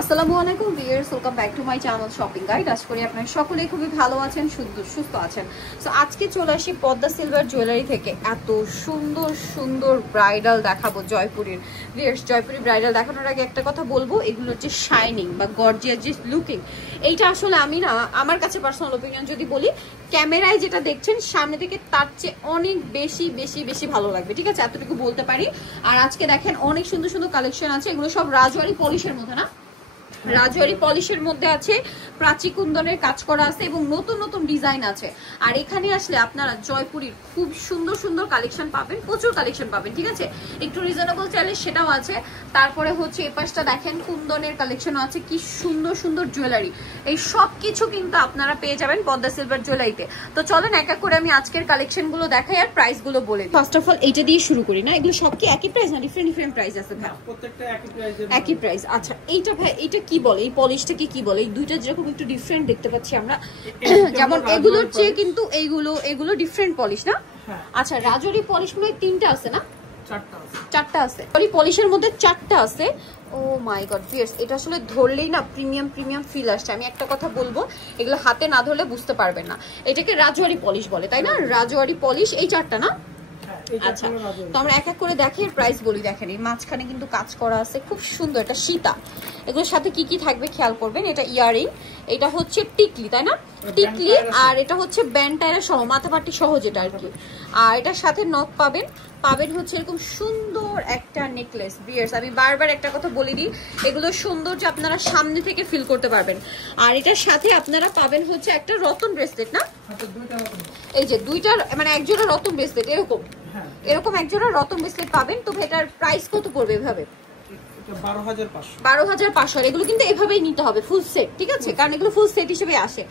আসসালামু আলাইকুম viewers, welcome back to my channel shopping guide. আশা করি আপনারা সকলেই খুবই ভালো আছেন, সুস্থ আছেন। সো আজকে চলে আসি পদ্মা সিলভার জুয়েলারি থেকে এত সুন্দর সুন্দর ব্রাইডাল দেখাবো জয়পুরের। ভিউয়ার্স, জয়পুরের ব্রাইডাল দেখানোর আগে একটা কথা বলবো, এগুলো হচ্ছে শাইনিং বা গর্জিয়াস যে লুকিং, এইটা আসলে আমি না, আমার কাছে পার্সোনাল ওপিনিয়ন যদি বলি, ক্যামেরায় যেটা দেখছেন সামনে থেকে তার চেয়ে অনেক বেশি বেশি বেশি ভালো লাগবে, ঠিক আছে, এতটুকু বলতে পারি। আর আজকে দেখেন অনেক সুন্দর সুন্দর কালেকশন আছে, এগুলো সব রাজওয়ারি পলিশের মধ্যে না, রাজওয়ারি পলিশের মধ্যে আছে, প্রাচী কুন্দনের কাজ করা আছে এবং নতুন নতুন ডিজাইন আছে। আর এখানে আসলে আপনারা জয়পুরীর খুব সুন্দর সুন্দর কালেকশন পাবেন, প্রচুর কালেকশন পাবেন, ঠিক আছে, একটু রিজনেবল চাইলে সেটাও আছে। তারপরে হচ্ছে এই পাশটা দেখেন কুন্দনের কালেকশন আছে, কি সুন্দর সুন্দর জুয়েলারি, এই সব কিছু কিন্তু আপনারা পেয়ে যাবেন পদ্মা সিলভার জুয়েলারিতে। তো চলেন এক এক করে আমি আজকের কালেকশন গুলো দেখাই আর প্রাইস গুলো বলে দিই। ফার্স্ট অফ অল এইটা দিয়ে শুরু করি না, এগুলো সব কি একই প্রাইস না ডিফারেন্ট ডিফারেন্ট প্রাইস আছে? ভাই প্রত্যেকটা একই প্রাইস। একই প্রাইস, আচ্ছা। এইটা ভাই এটা কি বলে, এই পলিশটাকে কি বলে? এই দুইটা যেরকম একটু ডিফারেন্ট দেখতে পাচ্ছি আমরা, যেমন এগুলোর চেয়ে কিন্তু এগুলো ডিফারেন্ট পলিশ না? আচ্ছা, রাজওয়ারি পলিশ মনে হয় তিনটা আছে না? চারটা আছে। পলিশের মধ্যে চারটা আছে। ও মাই গড ভিউয়ার্স, এটা আসলে ধরলেই না প্রিমিয়াম প্রিমিয়াম ফিল আসছে। আমি একটা কথা বলবো, এগুলো হাতে না ধরলে বুঝতে পারবেন না। এটাকে রাজওয়ারি পলিশ বলে, তাই না? রাজওয়ারি পলিশ এই চারটা না? আচ্ছা, তো আমরা এক এক করে দেখি প্রাইস বলি। দেখেন এই মাঝখানে কিন্তু কাজ করা আছে, খুব সুন্দর। এটা সীতা, এগুলোর সাথে কি কি থাকবে খেয়াল করবেন। এটা ইয়ারিং, এটা হচ্ছে টিকলি, তাই না? টিকলি, আর এটা হচ্ছে ব্যান্ডটাইরা সহ, মাথাপাটি সহ যেটা আর কি। আর এটার সাথে নক পাবেন হচ্ছে এরকম সুন্দর একটা নেকলেস। ভিউয়ার্স, আমি বারবার একটা কথা বলে দিই, এগুলো সৌন্দর্য আপনারা সামনে থেকে ফিল করতে পারবেন। আর এটার সাথে আপনারা পাবেন হচ্ছে একটা রতন ব্রেসলেট না, এই যে দুইটা মানে একজোড়া রতন ব্রেসলেট, এরকম একজোড়া রতন ব্রেসলেট পাবেন। তো এটার প্রাইস কত পড়বে এভাবে? 12,500। আর এগুলো কিন্তু এভাবেই নিতে হবে ফুল সেট, ঠিক আছে, কারণ এগুলো ফুল সেট হিসেবে আসে।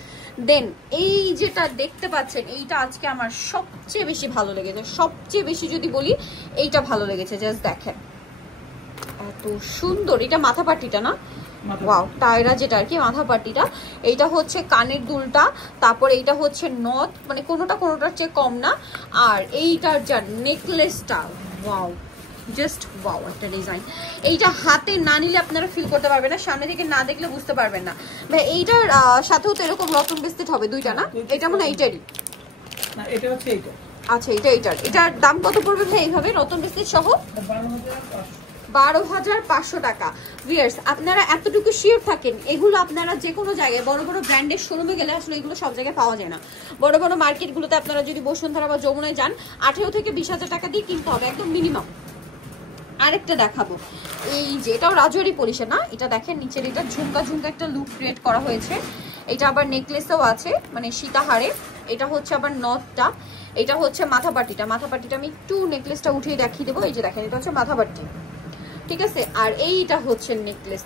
দেন এই যেটা দেখতে পাচ্ছেন, এইটা আজকে আমার সবচেয়ে বেশি ভালো লেগেছে, সবচেয়ে বেশি যদি বলি এইটা ভালো লেগেছে। জাস্ট দেখেন এত সুন্দর। এটা মাথাপাটিটা না? ওয়াও, টায়রা যেটা আর কি মাথাপাটিটা। এইটা হচ্ছে কানের দুলটা, তারপর এইটা হচ্ছে নথ, মানে কোনোটার চেয়ে কম না। আর এইটার যা নেকলেসটা, ওয়াও, জাস্ট ওয়াও একটা ডিজাইন। এইটা হাতে না নিলে আপনারা ফিল করতে পারবেন না, সামনে থেকে না দেখলে বুঝতে পারবেন না। ভাই এইটার সাথেও তো এরকম রতন ব্রেসলেট হবে দুইটা না? এটা মনে হয় এইটারই না, এটা হচ্ছে এইটা। আচ্ছা, এটার দাম কত পড়বে ভাই এইভাবে রতন ব্রেসলেট সহ? 12,500 টাকা। ভিউয়ার্স, আপনারা এতটুকু শিওর থাকেন, এগুলো আপনারা যে কোনো জায়গায় বড় বড় ব্র্যান্ডের শোরুমে গেলে আসলে এগুলো সব জায়গায় পাওয়া যায় না। বড় বড় মার্কেটগুলোতে আপনারা যদি বসুন্ধরা বা যমুনায় যান, 18 থেকে 20,000 টাকা দিয়ে কিনতে হবে একদম মিনিমাম। আরেকটা দেখাবো, এই যে এটাও রাজওয়ারি পলিশে না, এটা দেখেন নিচের এটা ঝুমকা ঝুমকা একটা লুক ক্রিয়েট করা হয়েছে। এটা আবার নেকলেসও আছে, মানে সীতাহারে। এটা হচ্ছে আবার নথটা, এটা হচ্ছে মাথাপাটিটা আমি একটু নেকলেসটা উঠিয়ে দেখিয়ে দেবো। এই যে দেখেন এটা হচ্ছে মাথাপাটি, ঠিক আছে। আর এইটা হচ্ছে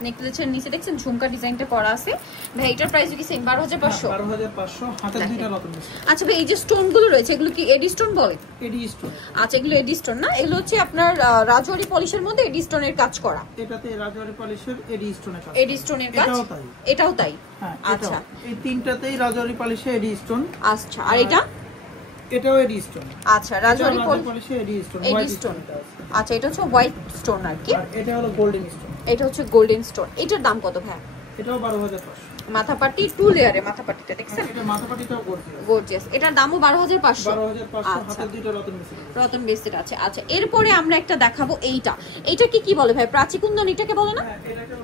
নেকলেসের নিচে দেখছেন ঝুমকা ডিজাইনটা করা আছে। ভাই এটার প্রাইস কি সেম 12,500? 12,500 হাতের দুইটা রতন। আচ্ছা ভাই, এই যে স্টোন গুলো রয়েছে এগুলো কি এডি স্টোন বলে? এডি স্টোন। আচ্ছা, এগুলো এডি স্টোন না? এগুলো হচ্ছে আপনার রাজওয়ারি পলিশের মধ্যে এডি স্টোনের কাজ করা। এটাতে রাজওয়ারি পলিশের এডি স্টোনের কাজ। এডি স্টোনের কাজ, এটাও তাই? আচ্ছা, এই তিনটাতেই রাজওয়ারি পলিশে এডি স্টোন। আচ্ছা, আর এটাও এডি স্টোন। আচ্ছা, রাজওয়ারি পলিশে এডি স্টোন, এডি স্টোন। আচ্ছা, এটা হচ্ছে হোয়াইট স্টোন আর কি, আর এটা হলো গোল্ডেন স্টোন। এটা হচ্ছে গোল্ডেন স্টোন। এটার দাম কত ভাই? এটাও 12,500। মাথাপাটি 2 লেয়ারে মাথাপাটিটা দেখছেন, এটা মাথাপাটিটাও গর্জিয়াস। এটার দামও 12,500। 12,500 হাতের দুইটা রতন ব্রেসলেট আছে। আচ্ছা, এরপরে আমরা একটা দেখাবো, এইটা কি বলে ভাই? প্রাচী কুন্দন এটাকে বলে না? এটাকে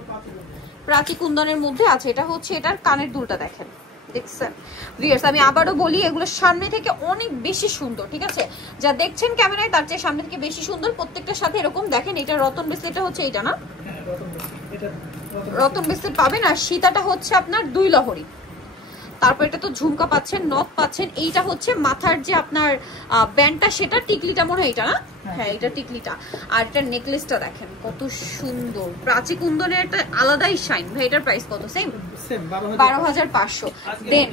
প্রাচী কুন্দনের মধ্যে আছে। এটা হচ্ছে এটার কানের দুলটা দেখেন, দেখছেন? ভিউয়ার্স, আমি আবারও বলি, এগুলো সামনে থেকে অনেক বেশি সুন্দর, ঠিক আছে, যা দেখছেন ক্যামেরায় তার চেয়ে সামনে থেকে বেশি সুন্দর। প্রত্যেকটার সাথে এরকম দেখেন, এটা রতন ব্রেসলেটটা হচ্ছে এইটা না? রতন ব্রেসলেট পাবেন। আর সীতাটা হচ্ছে আপনার 2 লহরি। তারপর এটা তো ঝুমকা পাচ্ছেন, নথ পাচ্ছেন। এইটা হচ্ছে মাথার যে আপনার ব্যান্ডটা, সেটা টিকলিটা মনে হয় এটা না? হ্যাঁ, এটা টিকলিটা। আর এটা নেকলেসটা দেখেন কত সুন্দর, প্রাচী কুন্দনের একটা আলাদাই শাইন। ভাই এটার প্রাইস কত? সেম 12,500। দেন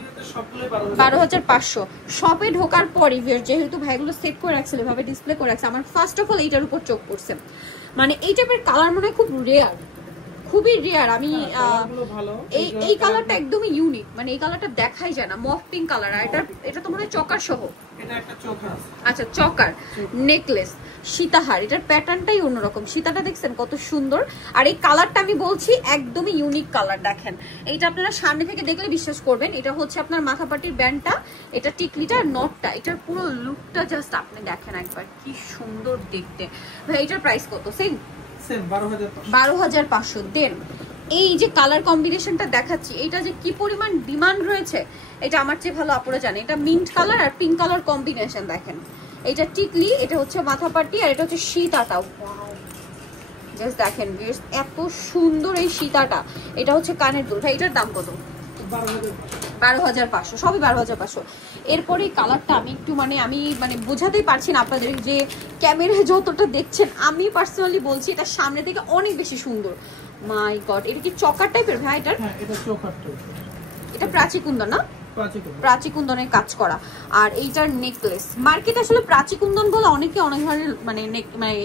12,500 শপে ঢোকার পরে, যেহেতু ভাইগুলো সেট করে রাখছিল, এভাবে ডিসপ্লে করে রাখছে, আমার ফার্স্ট অফ অল এইটার উপর চোখ পড়ছে। মানে এই টাইপের কালার মনে হয় খুব রেয়ার, খুবই রেয়ার। আমি এই কালারটা একদমই ইউনিক, মানে এই কালারটা দেখাই যায় না, মফ পিঙ্ক কালার। আর এটা তো মনে হয় চকার সহ। এটা একটা চোকার। আচ্ছা, চকার নেকলেস, সীতাহার। এটার প্যাটার্নটাই অন্যরকম। সীতাটা দেখছেন কত সুন্দর। আর এই কালারটা আমি বলছি একদমই ইউনিক কালার। দেখেন এইটা আপনারা সামনে থেকে দেখলে বিশ্বাস করবেন। এটা হচ্ছে আপনার মাথাপাটির ব্যান্ডটা, এটা টিকলিটা, নটটা, এটার পুরো লুকটা জাস্ট আপনি দেখেন একবার, কি সুন্দর দেখতে। ভাই এটার প্রাইস কত? সেম 12,500। দেন এই যে কালার কম্বিনেশনটা দেখাচ্ছি, এটা যে কি পরিমাণ ডিমান্ড রয়েছে এটা আমার চেয়ে ভালো আপুরা জানে। এটা মিন্ট কালার আর পিঙ্ক কালার কম্বিনেশন দেখেন। এটা টিকলি, এটা হচ্ছে মাথাপাটি, আর এটা হচ্ছে সীতাটা। জাস্ট দেখেন এত সুন্দর এই সীতাটা। এটা হচ্ছে কানের দুল। ভাই এটার দাম কত? 12,500, সবই 12,500। এরপরে এই কালারটা আমি একটু আমি বোঝাতেই পারছি না আপনাদের, যে ক্যামেরায় যতটা দেখছেন, আমি পার্সোনালি বলছি এটা সামনে থেকে অনেক বেশি সুন্দর। মাই গড, এটা কি চকার টাইপের ভাই? এটা প্রাচী কুন্দন না? প্রাচী কুন্দনের কাজ করা। আর এইটার নেকলেস, মার্কেট আসলে প্রাচী কুন্দন বলে অনেকে অনেক ধরনের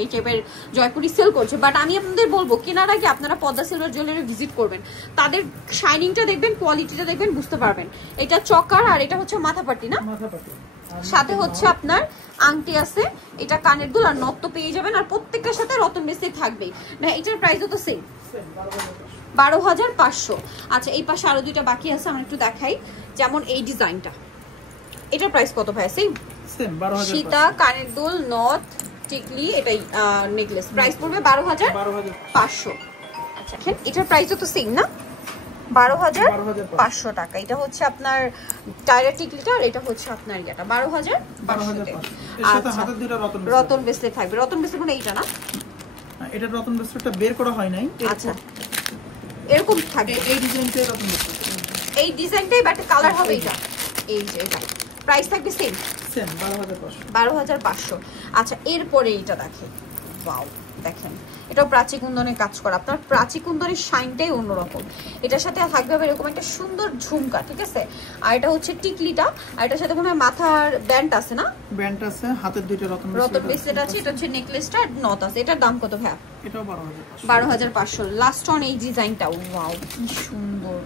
এই টাইপের জয়পুরি সেল করছে, বাট আমি আপনাদের বলবো কেনার আগে আপনারা পদ্মা সিলভার জুয়েলারি ভিজিট করবেন, তাদের শাইনিংটা দেখবেন, কোয়ালিটিটা দেখবেন, বুঝতে পারবেন। এটা চকার, আর এটা হচ্ছে মাথাপাটি না? সাথে হচ্ছে আপনার আংটি আছে, এটা কানের দুল, আর নথ তো পেয়ে যাবেন, আর প্রত্যেকটার সাথে রতন বেসে থাকবেই না। এটার প্রাইসও তো সেম, 12,500। আচ্ছা, এই পাশে আরো দুইটা বাকি আছে, আমরা একটু দেখাই। যেমন এই ডিজাইনটা, এটার প্রাইস কত ভাই? সেম সীতা, কানের দুল, নথ, টিকলি, এটাই নেকলেস। প্রাইস পড়বে 12,500। আচ্ছা, এটার প্রাইসও তো সেম না? 12,500 টাকা। এটা হচ্ছে আপনার টাইরা টিকলিটা, আর এটা হচ্ছে আপনার ইয়াটা 12,500। আচ্ছা, রতন বেসলে থাকবে। রতন বেসলে মানে এইটা না? এটা রতন বেসলেটা বের করা হয় নাই। আচ্ছা, এরকম থাকবে এই ডিজাইনটাই রতন বেসলে, এই ডিজাইনটাই, বাট কালার হবে এটা। এই যে এটা প্রাইস থাকবে সেম 12,500। আচ্ছা, এরপরে এইটা দেখেন, ওয়াও, দেখেন এটাও প্রাচী কুন্দনের কাজ করা। আপনার প্রাচী কুন্দনের শাইনটাই অন্যরকম। এটার সাথে থাকবে এরকম একটা সুন্দর ঝুমকা, ঠিক আছে? আর এটা হচ্ছে টিকলিটা, আর এটার সাথে মনে হয় মাথার ব্যান্ড আছে না? ব্যান্ড আছে, হাতের দুইটা রতন ব্রেসলেট আছে। এটা হচ্ছে নেকলেসটা, নথ আছে। এটার দাম কত ভাই? এটাও 12,500। লাস্ট অন এই ডিজাইনটা, ওয়াও কি সুন্দর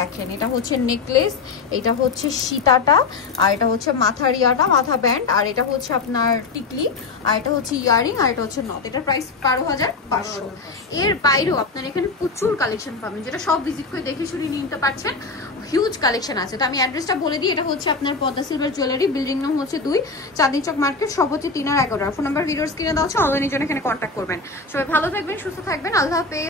দেখেন। এটা হচ্ছে নেকলেস, এটা হচ্ছে সীতাটা, আর এটা হচ্ছে মাথার ইয়াটা, মাথা ব্যান্ড, আর এটা হচ্ছে আপনার টিকলি, আর এটা হচ্ছে ইয়ারিং, আর এটা হচ্ছে নথ। এটার প্রাইস 12,500। এর বাইরেও আপনার এখানে প্রচুর কালেকশন পাবেন, যেটা সব ভিজিট করে দেখে শুনে নিতে পারছেন। হিউজ কালেকশন আছে। তো আমি অ্যাড্রেসটা বলে দিই, এটা হচ্ছে আপনার পদ্মা সিলভার জুয়েলারি, বিল্ডিং নাম হচ্ছে 2, চাঁদনী চক মার্কেট, সব হচ্ছে 3 আর 11। ফোন নাম্বার ভিডিওর স্ক্রিনে দেওয়া আছে, অনলাইনের জন্য এখানে কন্ট্যাক্ট করবেন। সবাই ভালো থাকবেন, সুস্থ থাকবেন, আল্লাহ হাফেজ।